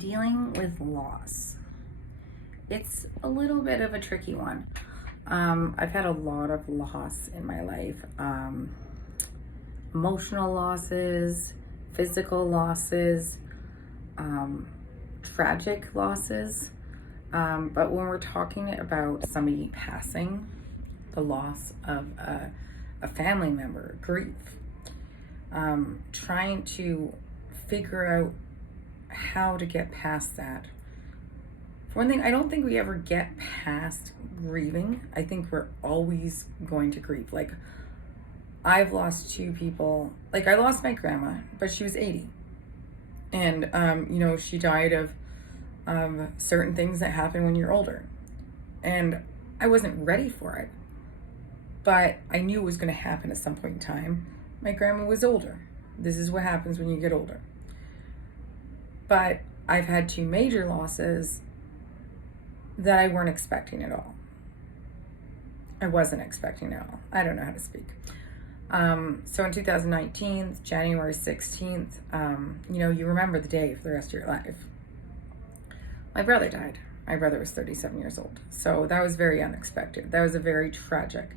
dealing with loss. It's a little bit of a tricky one. I've had a lot of loss in my life. Emotional losses, physical losses, tragic losses. But when we're talking about somebody passing, the loss of a family member, grief, trying to figure out how to get past that. For one thing, I don't think we ever get past grieving. I think we're always going to grieve. Like, I've lost two people. Like, I lost my grandma, but she was 80. And, she died of certain things that happen when you're older. And I wasn't ready for it. But I knew it was going to happen at some point in time. My grandma was older. This is what happens when you get older. But I've had two major losses that I weren't expecting at all. I wasn't expecting at all. I don't know how to speak. So in 2019, January 16th, you remember the day for the rest of your life. My brother died. My brother was 37 years old. So that was very unexpected. That was a very tragic.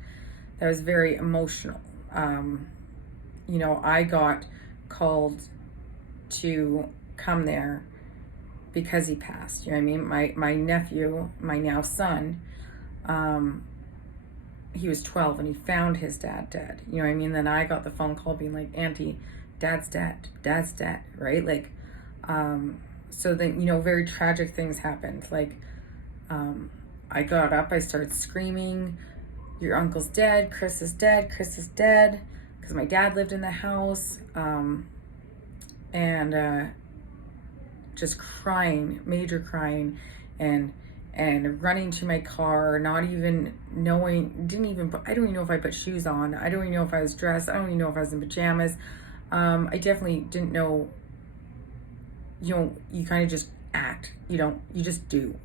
That was very emotional. I got called to come there because he passed. You know what I mean? My nephew, my now son, he was 12 and he found his dad dead. You know what I mean? Then I got the phone call being like, Auntie, dad's dead, right? Like, so then, very tragic things happened. Like, I got up, I started screaming, your uncle's dead, Chris is dead, because my dad lived in the house, and just crying, major crying, and running to my car, not even knowing, I don't even know if I put shoes on, I don't even know if I was dressed, I don't even know if I was in pajamas. I definitely didn't know. You kind of just act, you just do.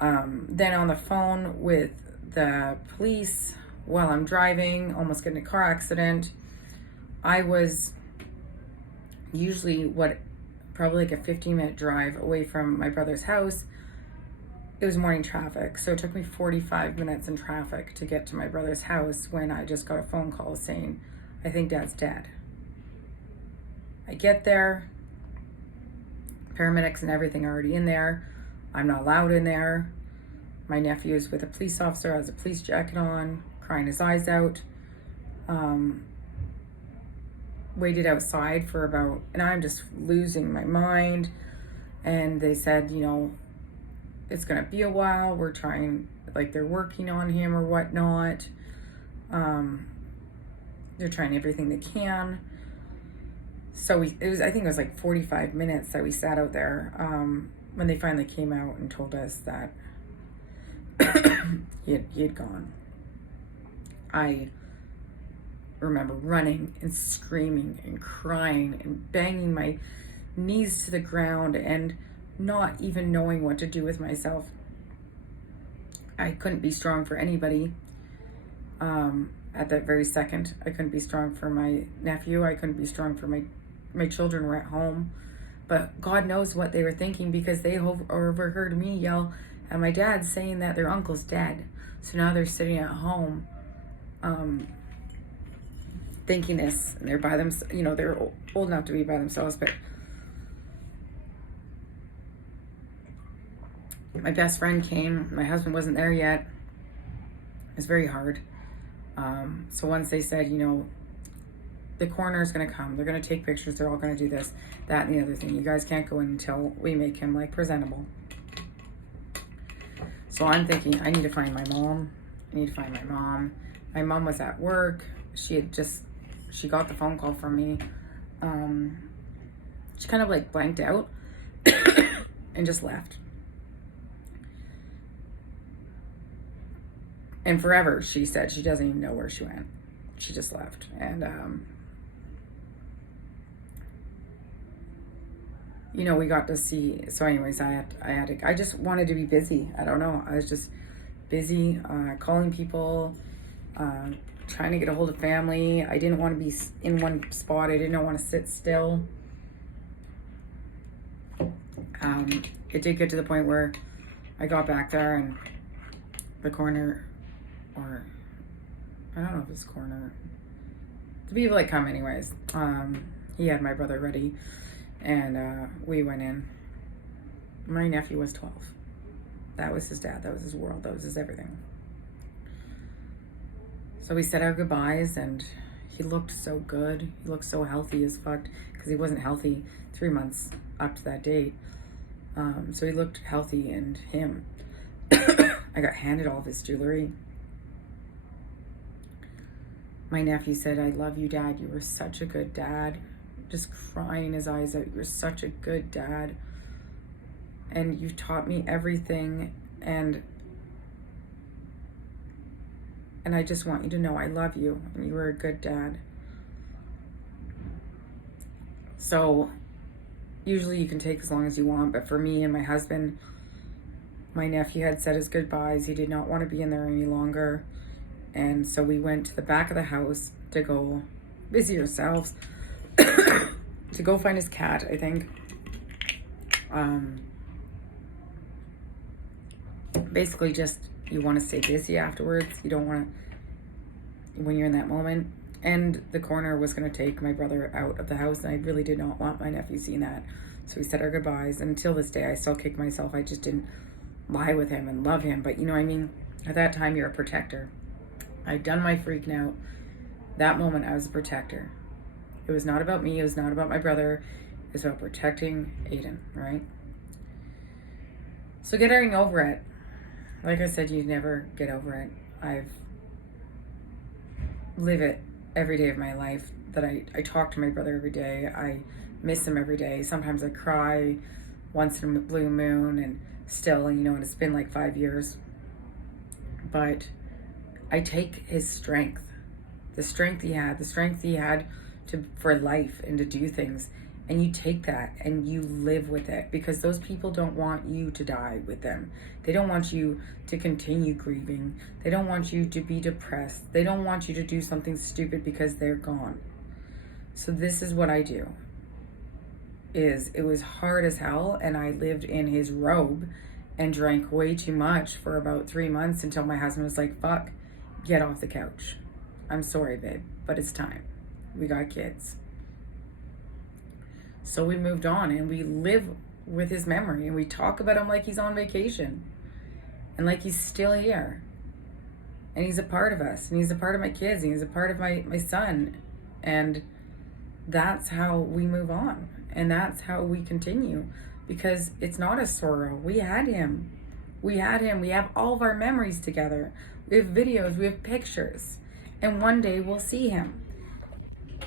Then on the phone with the police while I'm driving, almost getting in a car accident. I was usually probably like a 15-minute drive away from my brother's house. It was morning traffic, so it took me 45 minutes in traffic to get to my brother's house when I just got a phone call saying, I think Dad's dead. I get there, paramedics and everything are already in there. I'm not allowed in there. My nephew is with a police officer, has a police jacket on, crying his eyes out. Waited outside for and I'm just losing my mind. And they said, it's gonna be a while. We're trying, they're working on him or whatnot. They're trying everything they can. So I think it was like 45 minutes that we sat out there when they finally came out and told us that he had gone. I remember running and screaming and crying and banging my knees to the ground and not even knowing what to do with myself. I couldn't be strong for anybody at that very second. I couldn't be strong for my nephew. I couldn't be strong for my children were at home. But God knows what they were thinking, because they overheard me yell at my dad saying that their uncle's dead. So now they're sitting at home thinking this, and they're by themselves. They're old enough to be by themselves, but my best friend came. My husband wasn't there yet. It was very hard. So once they said, the coroner is going to come, they're going to take pictures, they're all going to do this, that, and the other thing. You guys can't go in until we make him presentable. So I'm thinking, I need to find my mom. My mom was at work. She got the phone call from me. She kind of blanked out and just left. And forever, she said she doesn't even know where she went. She just left. And, we got to see, so anyways, I just wanted to be busy. I don't know. I was just busy, calling people, trying to get a hold of family. I didn't want to be in one spot. I didn't want to sit still. It did get to the point where I got back there and the coroner, or I don't know if it's coroner, the people that come anyways, he had my brother ready, and we went in. My nephew was 12. That was his dad. That was his world. That was his everything. So we said our goodbyes, and he looked so good. He looked so healthy as fuck, because he wasn't healthy 3 months up to that date. So he looked healthy, and him. I got handed all of his jewelry. My nephew said, "I love you, Dad. You were such a good dad." Just crying his eyes out. "You were such a good dad. And you've taught me everything. And I just want you to know I love you. And you were a good dad." So usually you can take as long as you want. But for me and my husband, my nephew had said his goodbyes. He did not want to be in there any longer. And so we went to the back of the house to go busy ourselves, to go find his cat, I think. Basically just, you want to stay busy afterwards. You don't want to, when you're in that moment. And the coroner was going to take my brother out of the house, and I really did not want my nephew seeing that. So we said our goodbyes. And until this day, I still kick myself. I just didn't lie with him and love him. But you know what I mean? At that time, you're a protector. I'd done my freaking out. That moment, I was a protector. It was not about me. It was not about my brother. It was about protecting Aiden, right? So getting over it. Like I said, you never get over it. I've live it every day of my life. That I talk to my brother every day. I miss him every day. Sometimes I cry once in a blue moon, and still, you know, and it's been like 5 years. But I take his strength, the strength he had for life and to do things, and you take that and you live with it, because those people don't want you to die with them. They don't want you to continue grieving. They don't want you to be depressed. They don't want you to do something stupid because they're gone. So this is what I do. It was hard as hell, and I lived in his robe and drank way too much for about 3 months, until my husband was like, "Fuck, get off the couch. I'm sorry, babe, but it's time. We got kids." So we moved on, and we live with his memory, and we talk about him like he's on vacation, and like he's still here, and he's a part of us, and he's a part of my kids, and he's a part of my son. And that's how we move on, and that's how we continue, because it's not a sorrow. We had him. We have all of our memories together. We have videos, we have pictures, and one day we'll see him.